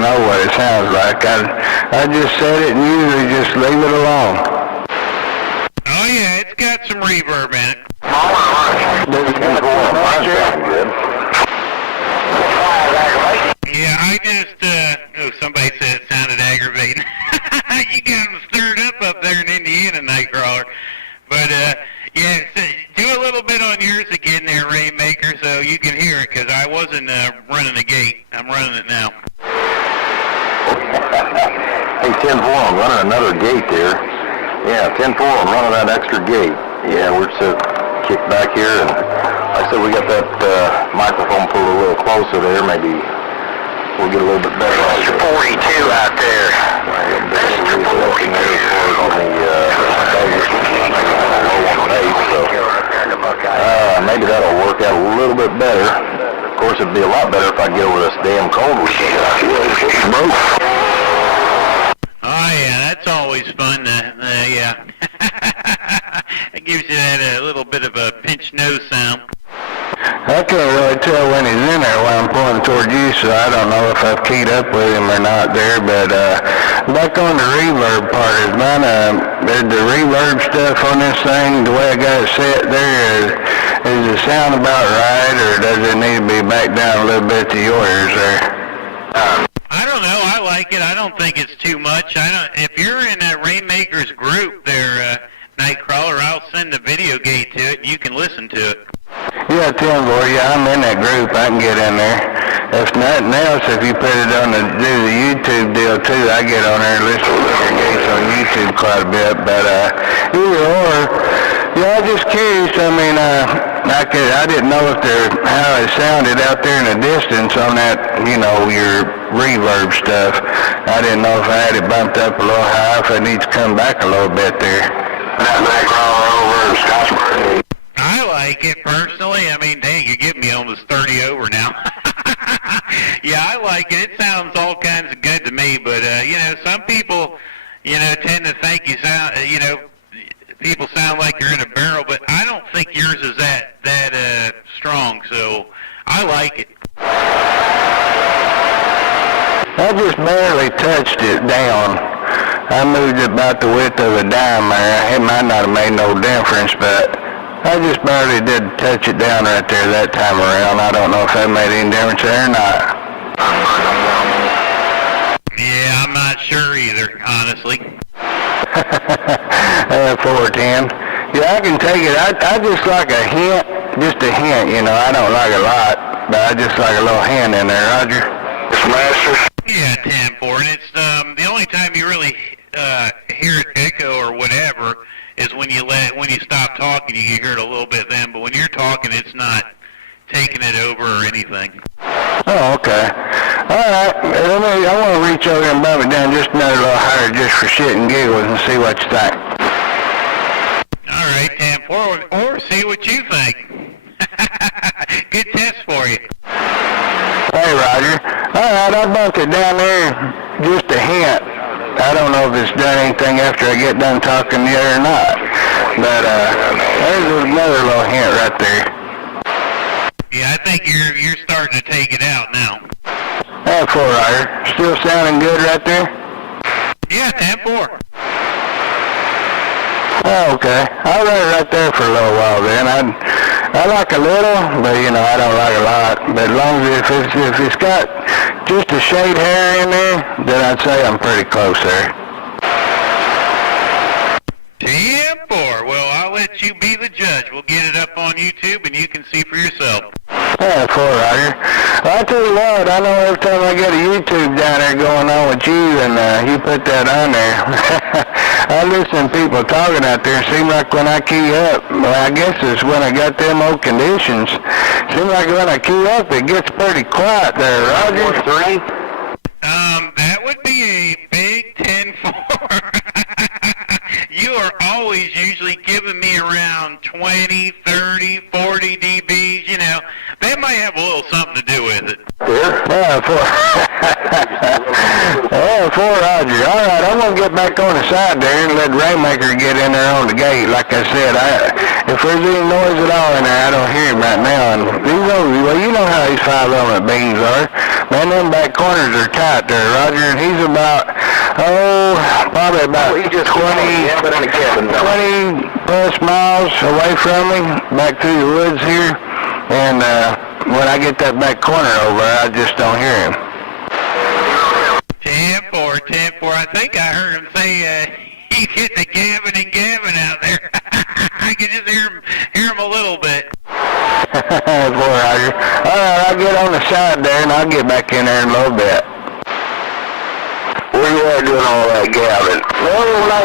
know what it sounds like. I just said it and usually just leave it alone. Oh yeah, it's got some reverb in it. Yeah, I just, somebody said it sounded aggravating. You got them stirred up there in Indiana, Nightcrawler. But, yeah, do a little bit on yours again there, Rainmaker, so you can hear it, because I wasn't running the gate. I'm running it now. Hey, 10-4, I'm running another gate there. Yeah, 10-4, I'm running that extra gate. Yeah, we're just kicked back here, and like I said, we got that microphone pulled a little closer there. Maybe we'll get a little bit better. Mr. 42 out there. Mr. 42. Maybe that'll work out a little bit better. Of course, it'd be a lot better if I get over this damn cold we got. Oh, yeah, that's always fun. Yeah. It gives you that little bit of a pinch nose sound. I can't really tell when he's in there when I'm pointing toward you, so I don't know if I've keyed up with him or not there, but back on the reverb part, is the reverb stuff on this thing, the way I got it set there, is the sound about right, or does it need to be back down a little bit to yours there? I don't know. I like it. I don't think it's too much. If you're in that Rainmaker's group there, Nightcrawler, I'll send the video gate to it, and you can listen to it. Yeah, 10-4, yeah, I'm in that group. I can get in there. If nothing else, if you put it on the YouTube deal too, I get on there and listen to your gates on YouTube quite a bit. But either or, yeah, I'm just curious. I mean, I didn't know how it sounded out there in the distance on that, your reverb stuff. I didn't know if I had it bumped up a little high, if it needs to come back a little bit there. That Nightcrawler over in Scottsburg. I like it personally. I mean, dang, you're giving me almost 30 over now. Yeah, I like it. It sounds all kinds of good to me, but, some people, tend to think you sound, people sound like you're in a barrel, but I don't think yours is that strong, so I like it. I just barely touched it down. I moved it about the width of a dime there. It might not have made no difference, but I just barely did touch it down right there that time around. I don't know if that made any difference there or not. Yeah, I'm not sure either, honestly. 410. Yeah, I can take it. I just like a hint, I don't like a lot, but I just like a little hint in there, Roger. Master. Yeah, 10-4, and it's the only time you really hear it echo or whatever is when you stop talking. You can hear it a little bit then, but when you're talking, it's not taking it over or anything. Oh, okay. All right. I want to reach over and bump it down just another little higher just for shit and giggles and see what you think. All right, 10-4, or see what you think. Good test for you. Hey, Roger. All right, I bumped it down there just a hint. I don't know if it's done anything after I get done talking yet or not. But there's another little hint right there. Yeah, I think you're starting to take it out now. 4, Roger. Still sounding good right there? Yeah, 10-4. Oh, okay. I'll run it right there for a little while then. I like a little, but I don't like a lot. But as long as if it's got just a shade hair in there, then I'd say I'm pretty close there. 10-4. Well, I'll let you be the judge. We'll get it up on YouTube and you can see for yourself. 4, Roger. Well, I tell you what, I know every time I get a YouTube down there going on with you and you put that on there, I listen to people talking out there. It seems like when I key up, well, I guess it's when I got them old conditions. Seems like when I key up, it gets pretty quiet there, Roger. That would be a big 10-4. You are always usually giving me around 20, 30, 40 dBs, That might have a little something to do with it. Yeah, 4. 4, Roger. All right, I'm going to get back on the side there and let Rainmaker get in there on the gate. Like I said, if there's any noise at all in there, I don't hear him right now. And you know how these 5 element beams are. Man, them back corners are tight there, Roger. And he's about, probably about He just 20 but in the cabin. 20 plus miles away from me, back through the woods here. And when I get that back corner over, I just don't hear him. 10-4, 10-4. I think I heard him say he's hitting the Gavin out there. I can just hear him a little bit. Boy, Roger. All right, I'll get on the side there, and I'll get back in there in a little bit. Where you at doing all that gabbing? Well, when I